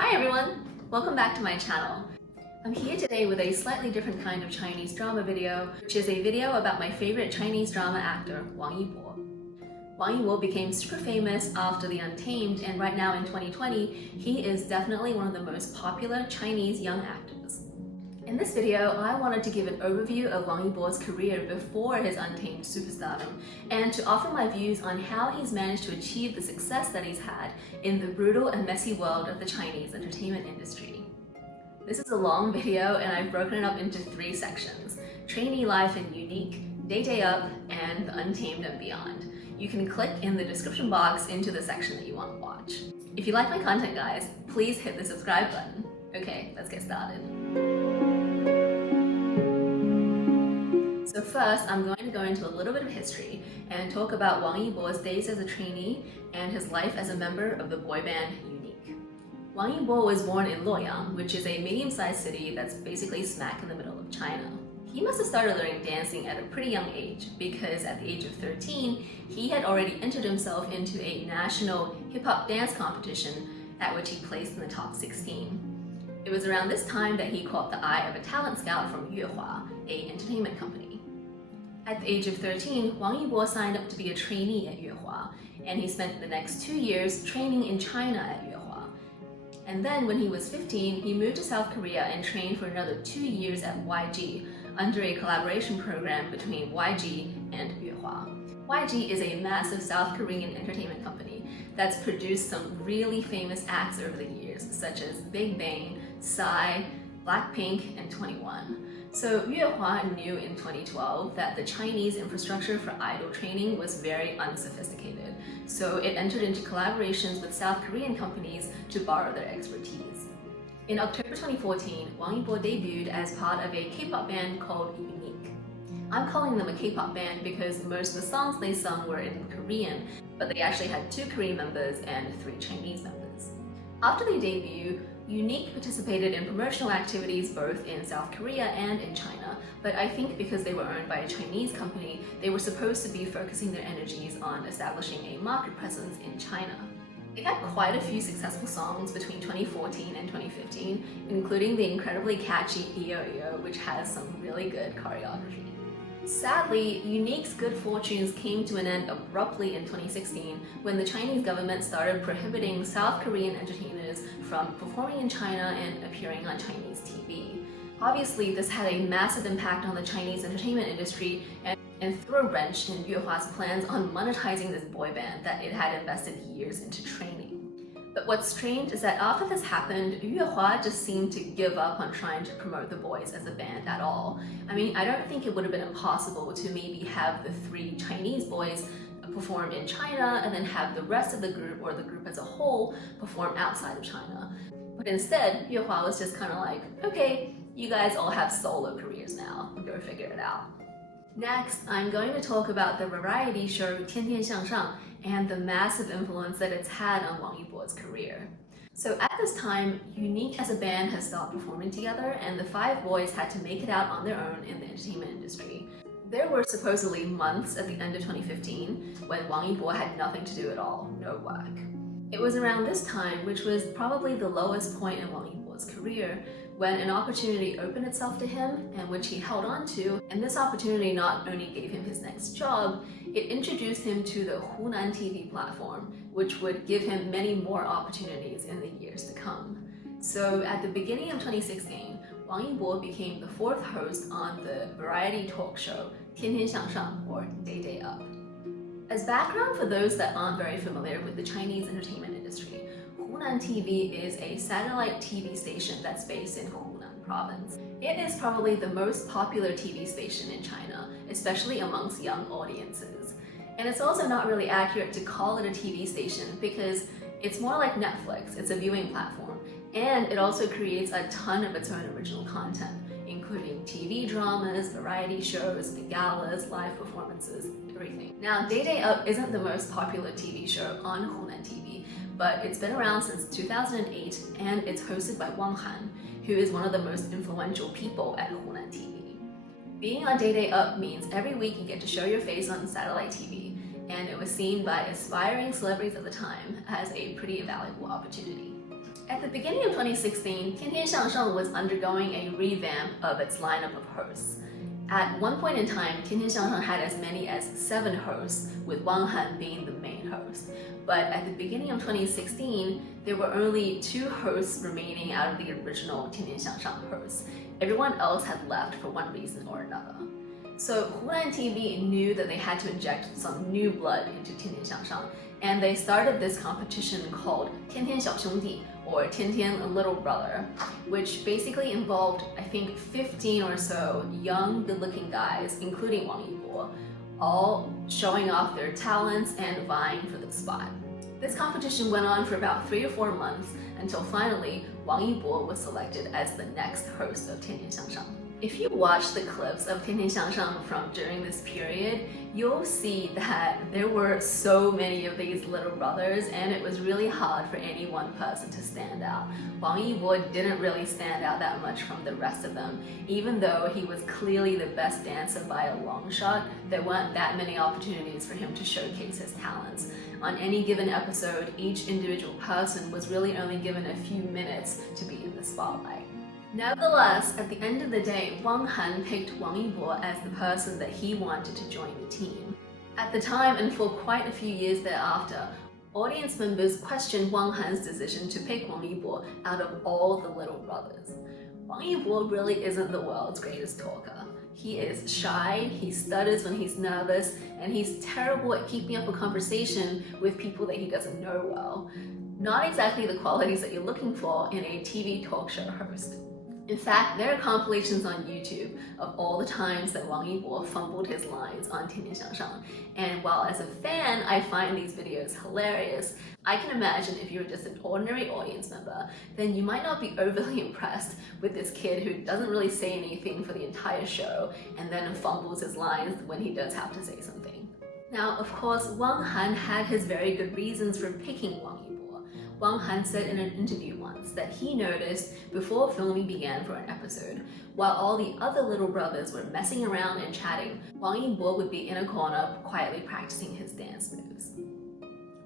Hi everyone! Welcome back to my channel. I'm here today with a slightly different kind of Chinese drama video, which is a video about my favorite Chinese drama actor, Wang Yibo. Wang Yibo became super famous after the Untamed, and right now in 2020, he is definitely one of the most popular Chinese young actors. In this video, I wanted to give an overview of Wang Yibo's career before his Untamed superstardom, and to offer my views on how he's managed to achieve the success that he's had in the brutal and messy world of the Chinese entertainment industry. This is a long video, and I've broken it up into 3 sections: Trainee Life and UNIQ, Day Up, and The Untamed and Beyond. You can click in the description box into the section that you want to watch. If you like my content, guys, please hit the subscribe button. Okay, let's get started. So first, I'm going to go into a little bit of history and talk about Wang Yibo's days as a trainee and his life as a member of the boy band UNIQ. Wang Yibo was born in Luoyang, which is a medium-sized city that's basically smack in the middle of China. He must have started learning dancing at a pretty young age, because at the age of 13, he had already entered himself into a national hip-hop dance competition at which he placed in the top 16. It was around this time that he caught the eye of a talent scout from Yuehua, an entertainment company. At the age of 13, Wang Yibo signed up to be a trainee at Yuehua, and he spent the next 2 years training in China at Yuehua. And then when he was 15, he moved to South Korea and trained for another 2 years at YG, under a collaboration program between YG and Yuehua. YG is a massive South Korean entertainment company that's produced some really famous acts over the years, such as Big Bang, Psy, Blackpink, and 21. So Yuehua knew in 2012 that the Chinese infrastructure for idol training was very unsophisticated, so it entered into collaborations with South Korean companies to borrow their expertise. In October 2014, Wang Yibo debuted as part of a K-pop band called UNIQ. I'm calling them a K-pop band because most of the songs they sung were in Korean, but they actually had 2 Korean members and 3 Chinese members. After they debuted, UNIQ participated in promotional activities both in South Korea and in China, but I think because they were owned by a Chinese company, they were supposed to be focusing their energies on establishing a market presence in China. They had quite a few successful songs between 2014 and 2015, including the incredibly catchy Iyo Iyo, which has some really good choreography. Sadly, UNIQ's good fortunes came to an end abruptly in 2016 when the Chinese government started prohibiting South Korean entertainers from performing in China and appearing on Chinese TV. Obviously, this had a massive impact on the Chinese entertainment industry and threw a wrench in Yuehua's plans on monetizing this boy band that it had invested years into training. But what's strange is that after this happened, Yuehua just seemed to give up on trying to promote the boys as a band at all. I mean, I don't think it would have been impossible to maybe have the 3 Chinese boys perform in China and then have the rest of the group, or the group as a whole, perform outside of China. But instead, Yuehua was just kind of like, okay, you guys all have solo careers now, go figure it out. Next, I'm going to talk about the variety show Tian Tian Xiang Shang and the massive influence that it's had on Wang Yibo's career. So at this time, UNIQ as a band has stopped performing together, and the 5 boys had to make it out on their own in the entertainment industry. There were supposedly months at the end of 2015 when Wang Yibo had nothing to do at all, no work. It was around this time, which was probably the lowest point in Wang Yibo's career, when an opportunity opened itself to him and which he held on to, and this opportunity not only gave him his next job, it introduced him to the Hunan TV platform, which would give him many more opportunities in the years to come. So at the beginning of 2016, Wang Yibo became the 4th host on the variety talk show Tian Tian Xiang Shang, or Day Up. As background for those that aren't very familiar with the Chinese entertainment industry, Hunan TV is a satellite TV station that's based in Hunan province. It is probably the most popular TV station in China, especially amongst young audiences. And it's also not really accurate to call it a TV station because it's more like Netflix, it's a viewing platform, and it also creates a ton of its own original content, including TV dramas, variety shows, the galas, live performances, everything. Now, Day Up isn't the most popular TV show on Hunan TV, but it's been around since 2008, and it's hosted by Wang Han, who is one of the most influential people at Hunan TV. Being on Day Up means every week you get to show your face on satellite TV, and it was seen by aspiring celebrities at the time as a pretty valuable opportunity. At the beginning of 2016, 天天向上 was undergoing a revamp of its lineup of hosts. At one point in time, 天天向上 had as many as 7 hosts, with Wang Han being the main host. But at the beginning of 2016, there were only 2 hosts remaining out of the original 天天向上 hosts. Everyone else had left for one reason or another. So Hunan TV knew that they had to inject some new blood into 天天向上, and they started this competition called 天天小兄弟, or 天天Little Brother, which basically involved, I think, 15 or so young, good-looking guys, including Wang Yibo, all showing off their talents and vying for the spot. This competition went on for about 3 or 4 months until finally Wang Yibo was selected as the next host of 天天向上. If you watch the clips of 天天向上 from during this period, you'll see that there were so many of these little brothers, and it was really hard for any one person to stand out. Wang Yibo didn't really stand out that much from the rest of them. Even though he was clearly the best dancer by a long shot, there weren't that many opportunities for him to showcase his talents. On any given episode, each individual person was really only given a few minutes to be in the spotlight. Nevertheless, at the end of the day, Wang Han picked Wang Yibo as the person that he wanted to join the team. At the time, and for quite a few years thereafter, audience members questioned Wang Han's decision to pick Wang Yibo out of all the little brothers. Wang Yibo really isn't the world's greatest talker. He is shy, he stutters when he's nervous, and he's terrible at keeping up a conversation with people that he doesn't know well. Not exactly the qualities that you're looking for in a TV talk show host. In fact, there are compilations on YouTube of all the times that Wang Yibo fumbled his lines on 天天向上, and while as a fan I find these videos hilarious, I can imagine if you were just an ordinary audience member, then you might not be overly impressed with this kid who doesn't really say anything for the entire show and then fumbles his lines when he does have to say something. Now, of course, Wang Han had his very good reasons for picking Wang Yibo. Wang Han said in an interview once that he noticed before filming began for an episode, while all the other little brothers were messing around and chatting, Wang Yibo would be in a corner quietly practicing his dance moves.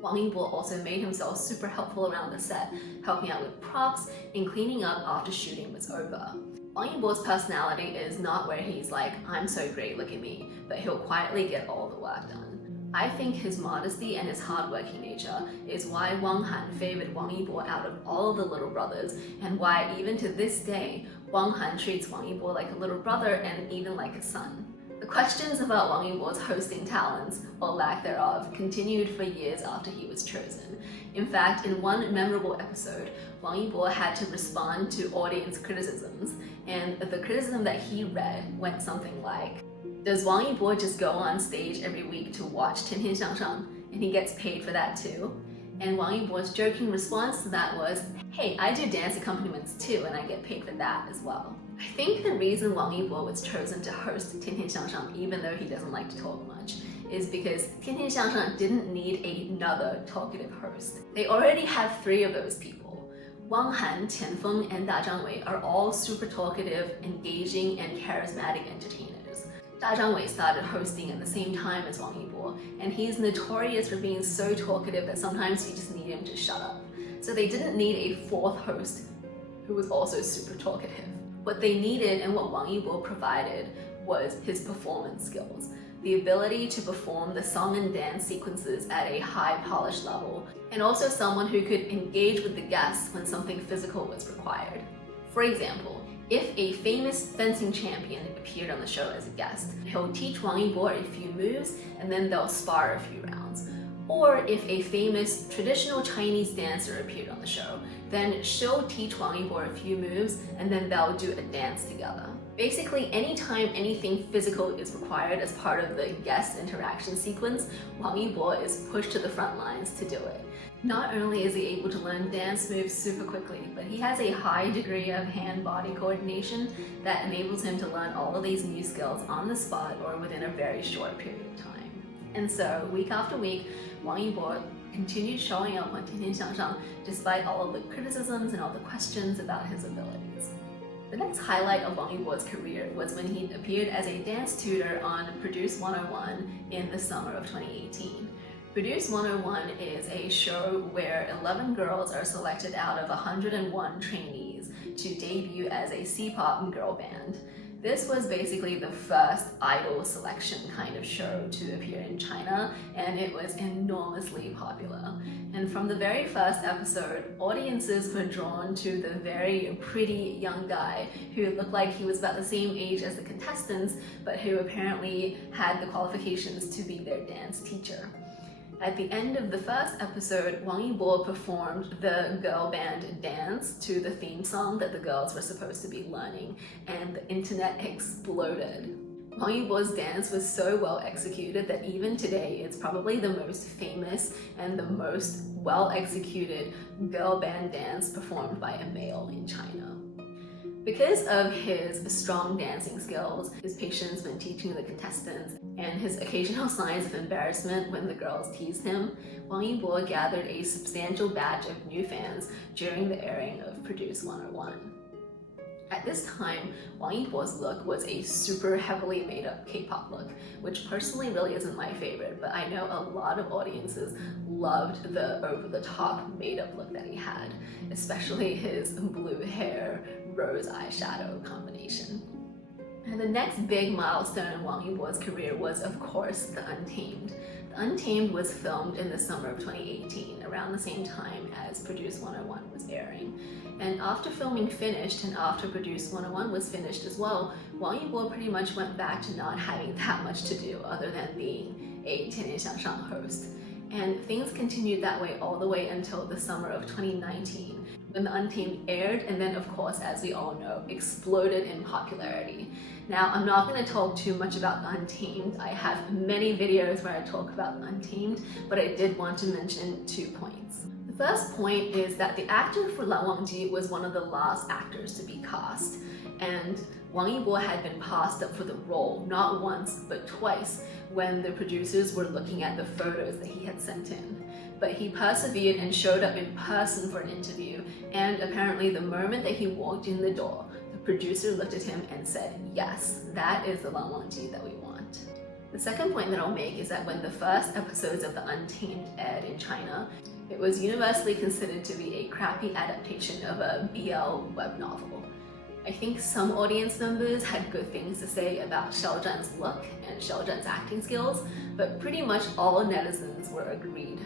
Wang Yibo also made himself super helpful around the set, helping out with props and cleaning up after shooting was over. Wang Yibo's personality is not where he's like, I'm so great, look at me, but he'll quietly get all the work done. I think his modesty and his hardworking nature is why Wang Han favored Wang Yibo out of all of the little brothers, and why even to this day, Wang Han treats Wang Yibo like a little brother and even like a son. The questions about Wang Yibo's hosting talents, or lack thereof, continued for years after he was chosen. In fact, in one memorable episode, Wang Yibo had to respond to audience criticisms, and the criticism that he read went something like, does Wang Yibo just go on stage every week to watch 天天向上, and he gets paid for that too? And Wang Yibo's joking response to that was, hey, I do dance accompaniments too, and I get paid for that as well. I think the reason Wang Yibo was chosen to host 天天向上, even though he doesn't like to talk much, is because 天天向上 didn't need another talkative host. They already have 3 of those people. Wang Han, Tian Feng, and Da Zhangwei are all super talkative, engaging, and charismatic entertainers. Da Zhangwei started hosting at the same time as Wang Yibo, and he's notorious for being so talkative that sometimes you just need him to shut up. So they didn't need a 4th host who was also super talkative. What they needed and what Wang Yibo provided was his performance skills, the ability to perform the song and dance sequences at a high polished level, and also someone who could engage with the guests when something physical was required. For example, if a famous fencing champion appeared on the show as a guest, he'll teach Wang Yibo a few moves and then they'll spar a few rounds. Or if a famous traditional Chinese dancer appeared on the show, then she'll teach Wang Yibo a few moves and then they'll do a dance together. Basically, anytime anything physical is required as part of the guest interaction sequence, Wang Yibo is pushed to the front lines to do it. Not only is he able to learn dance moves super quickly, but he has a high degree of hand-body coordination that enables him to learn all of these new skills on the spot or within a very short period of time. And so, week after week, Wang Yibo continued showing up on 天天向上despite all of the criticisms and all the questions about his abilities. The next highlight of Wang Yibo's career was when he appeared as a dance tutor on Produce 101 in the summer of 2018. Produce 101 is a show where 11 girls are selected out of 101 trainees to debut as a C-pop girl band. This was basically the first idol selection kind of show to appear in China, and it was enormously popular. And from the very first episode, audiences were drawn to the very pretty young guy who looked like he was about the same age as the contestants, but who apparently had the qualifications to be their dance teacher. At the end of the first episode, Wang Yibo performed the girl band dance to the theme song that the girls were supposed to be learning, and the internet exploded. Wang Yibo's dance was so well executed that even today it's probably the most famous and the most well executed girl band dance performed by a male in China. Because of his strong dancing skills, his patience when teaching the contestants, and his occasional signs of embarrassment when the girls teased him, Wang Yibo gathered a substantial batch of new fans during the airing of Produce 101. At this time, Wang Yibo's look was a super heavily made up K-pop look, which personally really isn't my favorite, but I know a lot of audiences loved the over-the-top made-up look that he had, especially his blue hair, rose eyeshadow combination. And the next big milestone in Wang Yibo's career was, of course, The Untamed. The Untamed was filmed in the summer of 2018, around the same time as Produce 101 was airing. And after filming finished, and after Produce 101 was finished as well, Wang Yibo pretty much went back to not having that much to do other than being a 天天向上 host. And things continued that way all the way until the summer of 2019, when The Untamed aired, and then of course, as we all know, exploded in popularity. Now, I'm not going to talk too much about The Untamed. I have many videos where I talk about The Untamed, but I did want to mention 2 points. The first point is that the actor for Lang Wangji was one of the last actors to be cast, and Wang Yibo had been passed up for the role not once but twice when the producers were looking at the photos that he had sent in. But he persevered and showed up in person for an interview, and apparently the moment that he walked in the door, the producer looked at him and said, yes, that is the Lang Wangji that we want. The second point that I'll make is that when the first episodes of The Untamed aired in China, it was universally considered to be a crappy adaptation of a BL web novel. I think some audience members had good things to say about Xiaozhan's look and Xiaozhan's acting skills, but pretty much all netizens were agreed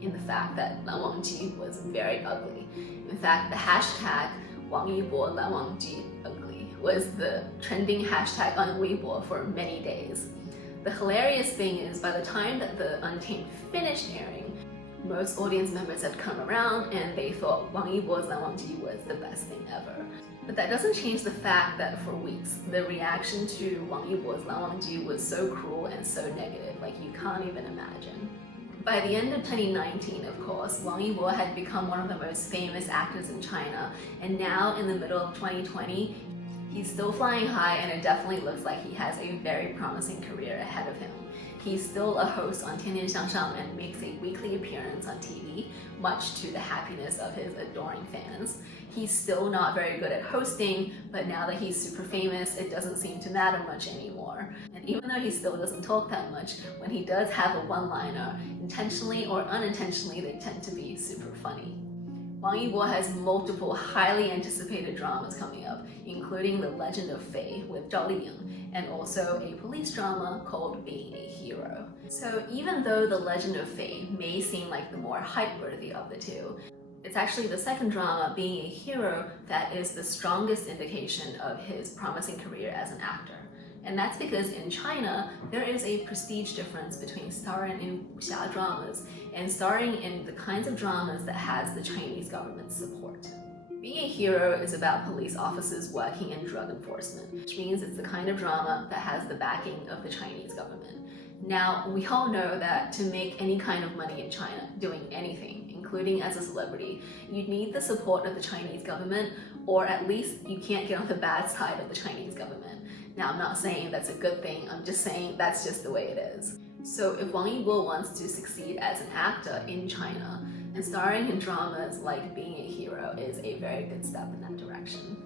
in the fact that Lang Wangji was very ugly. In fact, the hashtag Wang Yibo Lang Wangji ugly was the trending hashtag on Weibo for many days. The hilarious thing is, by the time that The Untamed finished airing, most audience members had come around and they thought Wang Yibo's Lang Wangji was the best thing ever. But that doesn't change the fact that for weeks, the reaction to Wang Yibo's Lang Wangji was so cruel and so negative, like you can't even imagine. By the end of 2019, of course, Wang Yibo had become one of the most famous actors in China, and now in the middle of 2020, he's still flying high, and it definitely looks like he has a very promising career ahead of him. He's still a host on 天天向上 and makes a weekly appearance on TV, much to the happiness of his adoring fans. He's still not very good at hosting, but now that he's super famous, it doesn't seem to matter much anymore. And even though he still doesn't talk that much, when he does have a one-liner, intentionally or unintentionally, they tend to be super funny. Wang Yibo has multiple highly anticipated dramas coming up, including The Legend of Fei with Zhao Liying, and also a police drama called Being a Hero. So even though The Legend of Fei may seem like the more hype-worthy of the two, it's actually the second drama, Being a Hero, that is the strongest indication of his promising career as an actor. And that's because in China, there is a prestige difference between starring in wuxia dramas and starring in the kinds of dramas that has the Chinese government's support. Being a Hero is about police officers working in drug enforcement, which means it's the kind of drama that has the backing of the Chinese government. Now, we all know that to make any kind of money in China, doing anything, including as a celebrity, you need the support of the Chinese government, or at least you can't get on the bad side of the Chinese government. Now, I'm not saying that's a good thing, I'm just saying that's just the way it is. So if Wang Yibo wants to succeed as an actor in China, and starring in dramas like Being a Hero is a very good step in that direction.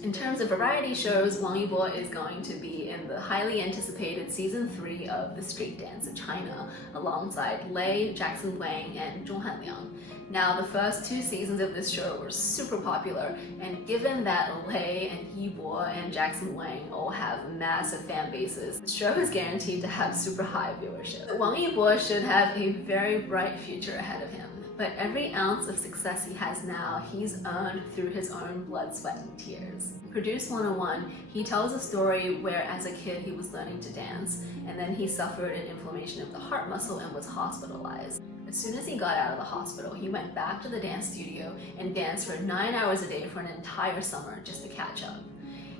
In terms of variety shows, Wang Yibo is going to be in the highly anticipated season 3 of The Street Dance of China alongside Lei, Jackson Wang, and Zhonghan Liang. Now, the first 2 seasons of this show were super popular, and given that Lei and Yibo and Jackson Wang all have massive fan bases, the show is guaranteed to have super high viewership. Wang Yibo should have a very bright future ahead of him. But every ounce of success he has now, he's earned through his own blood, sweat, and tears. In Produce 101, he tells a story where as a kid he was learning to dance, and then he suffered an inflammation of the heart muscle and was hospitalized. As soon as he got out of the hospital, he went back to the dance studio and danced for 9 hours a day for an entire summer just to catch up.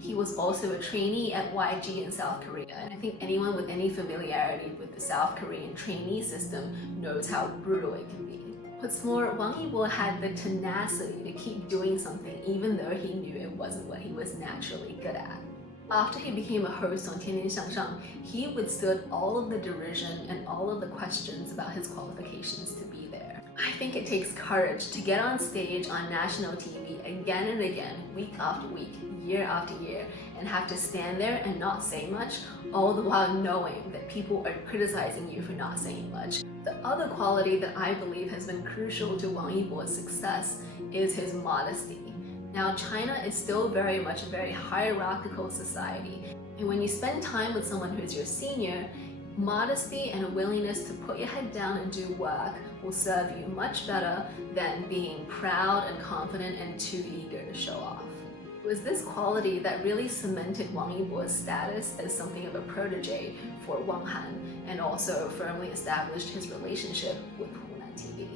He was also a trainee at YG in South Korea, and I think anyone with any familiarity with the South Korean trainee system knows how brutal it can be. What's more, Wang Yibo had the tenacity to keep doing something even though he knew it wasn't what he was naturally good at. After he became a host on Tian Tian Xiang Shang, he withstood all of the derision and all of the questions about his qualifications to be there. I think it takes courage to get on stage on national TV again and again, week after week, year after year, and have to stand there and not say much, all the while knowing that people are criticizing you for not saying much. The other quality that I believe has been crucial to Wang Yibo's success is his modesty. Now, China is still very much a very hierarchical society, and when you spend time with someone who's your senior, modesty and a willingness to put your head down and do work will serve you much better than being proud and confident and too eager to show off. It was this quality that really cemented Wang Yibo's status as something of a protege for Wang Han, and also firmly established his relationship with Hunan TV.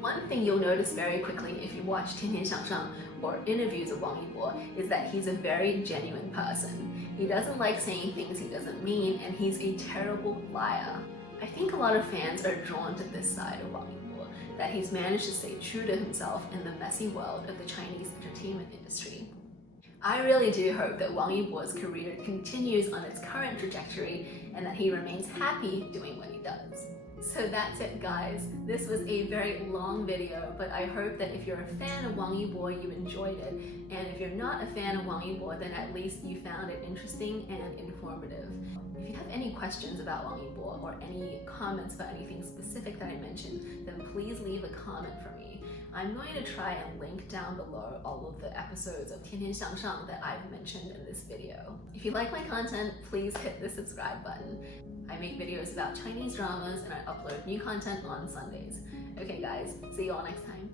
One thing you'll notice very quickly if you watch Tian Tian Xiang Shang or interviews of Wang Yibo is that he's a very genuine person. He doesn't like saying things he doesn't mean, and he's a terrible liar. I think a lot of fans are drawn to this side of Wang Yibo, that he's managed to stay true to himself in the messy world of the Chinese entertainment industry. I really do hope that Wang Yibo's career continues on its current trajectory and that he remains happy doing what he does. So that's it, guys. This was a very long video, but I hope that if you're a fan of Wang Yibo, you enjoyed it. And if you're not a fan of Wang Yibo, then at least you found it interesting and informative. If you have any questions about Wang Yibo or any comments about anything specific that I mentioned, then please leave a comment for me. I'm going to try and link down below all of the episodes of Tian Tian Xiang Shang that I've mentioned in this video. If you like my content, please hit the subscribe button. I make videos about Chinese dramas and I upload new content on Sundays. Okay guys, see you all next time.